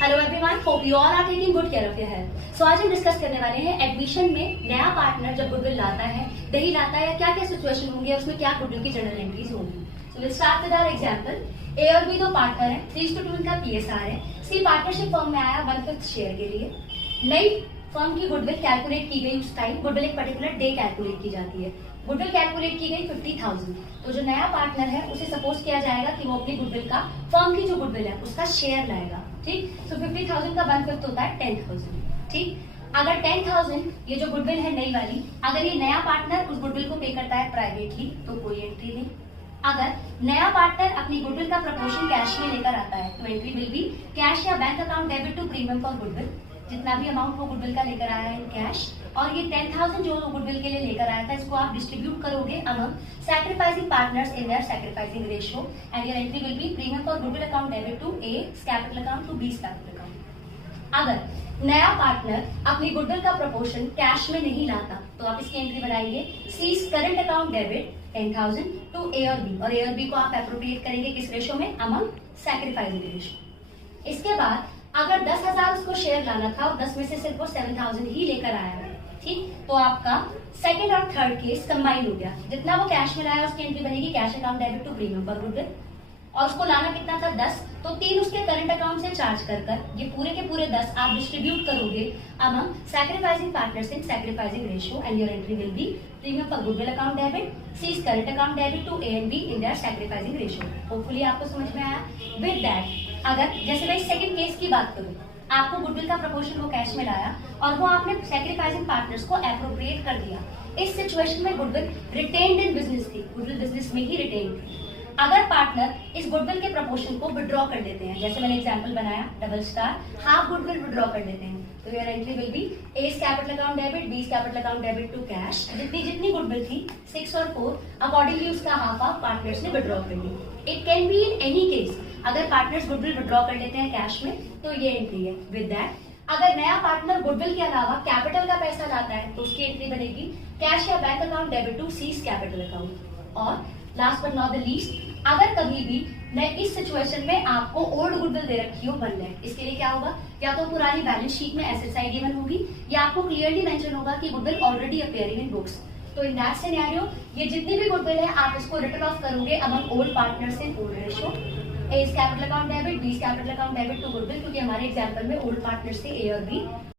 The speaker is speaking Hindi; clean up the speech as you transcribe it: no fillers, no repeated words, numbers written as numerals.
Hello everyone, hope you all are taking good care of your health. So आज हम डिस्कस करने वाले हैं एडमिशन में नया पार्टनर जब गुडविल लाता है, दही लाता है, या क्या क्या सिचुएशन होंगे, उसमें क्या गुडविल की जनरल एंट्रीज होंगी। So will start with our example. A और बी दो पार्टनर हैं, 3:2 इनका पीएसआर है। सी पार्टनरशिप फर्म में आया 1/5 शेयर के लिए। नई फर्म की गुडविल कैलकुलेट की गई, उस टाइम गुडविल एक पर्टिकुलर डे कैलकुलेट की जाती है। गुडविल कैलकुलेट की गई 50,000। तो जो नया पार्टनर है उसे सपोज किया जाएगा कि वो अपनी गुडविल का, फर्म की जो गुडविल है उसका शेयर लाएगा। ठीक, सो 50,000 का 1/5 होता है 10,000। ठीक, अगर 10,000 ये जो गुडविल है नई वाली, अगर ये नया पार्टनर उस गुडविल को पे करता है प्राइवेटली तो कोई एंट्री नहीं। अगर नया पार्टनर अपनी गुडविल का प्रपोर्शन कैश में लेकर आता है तो एंट्री विल बी कैश या bank account debit to premium for goodwill. जितना भी अमाउंट वो गुडविल का लेकर आया है कैश, और ये 10,000 जो गुडविल के लिए लेकर आया था, इसको आप डिस्ट्रीब्यूट करोगे among sacrificing partners in their sacrificing ratio, and your entry will be premium for goodwill account debit to A capital account to B capital account. अगर नया पार्टनर अपनी गुडविल का प्रपोर्शन कैश में नहीं लाता तो आप इसकी एंट्री बनाइए सी करंट अकाउंट डेबिट 10,000 टू ए और बी, और ए और बी को आप एप्रोप्रिएट करेंगे किस रेशो में, अमंग सैक्रिफाइसिंग रेशो। इसके बाद अगर 10,000 उसको शेयर लाना था और 10 में से सिर्फ वो 7,000 ही लेकर आया है, ठीक, तो आपका सेकंड और थर्ड केस कंबाइन हो गया। जितना वो कैश में लाया उसकी एंट्री बनेगी cash account debit to premium for goodwill, और उसको लाना कितना था 10, तो 3 उसके करंट अकाउंट से चार्ज कर ये पूरे के पूरे 10 आप डिस्ट्रीब्यूट करोगे among sacrificing partners in sacrificing ratio, and your entry will be premium for goodwill account debit C current account debit to A and B in their sacrificing ratio. Hopefully आपको समझ में आया। विद दैट, अगर जैसे मैं सेकंड केस की बात करूं, आपको गुडविल का प्रपोर्शन वो कैश में लाया और वो आपने सैक्रिफाइसिंग पार्टनर्स को एप्रोप्रिएट कर दिया। इस सिचुएशन में गुडविल रिटेन्ड इन बिजनेस थी, गुडविल बिजनेस में ही रिटेन्ड थी। अगर पार्टनर इस गुडविल के प्रपोर्शन को विड्रॉ कर देते हैं, जैसे मैंने एग्जांपल बनाया double star, half goodwill withdraw कर देते हैं, तो your entry will be A capital account debit, B capital account debit to cash. जितनी जितनी गुडविल थी 6 और 4, अकॉर्डिंगली उसका हाफ पार्टनर्स ने विड्रॉ कर ली। It can be in any case, अगर पार्टनर्स गुडविल विड्रॉ कर लेते हैं कैश में तो ये एंट्री है। विद दैट, अगर नया पार्टनर गुडविल के अलावा कैपिटल का पैसा लाता है तो उसकी एंट्री बनेगी कैश या bank account debit to C's capital account. और last but not the least, अगर कभी भी मैं इस सिचुएशन में आपको ओल्ड गुडविल दे रखी हो 1 लाख, इसके लिए क्या होगा, या तो पुरानी बैलेंस शीट में एसेट साइड गिवन होगी, या आपको क्लियरली मेंशन होगा कि गुडविल ऑलरेडी अपीयरिंग इन बुक्स। तो इन दैट सिनेरियो ये जितनी भी गुडविल है आप इसको रिटर्न ऑफ करोगे among old partners in old ratio. A capital account debit, B capital account debit to goodwill, क्योंकि हमारे एग्जांपल में ओल्ड पार्टनर्स थे ए और बी।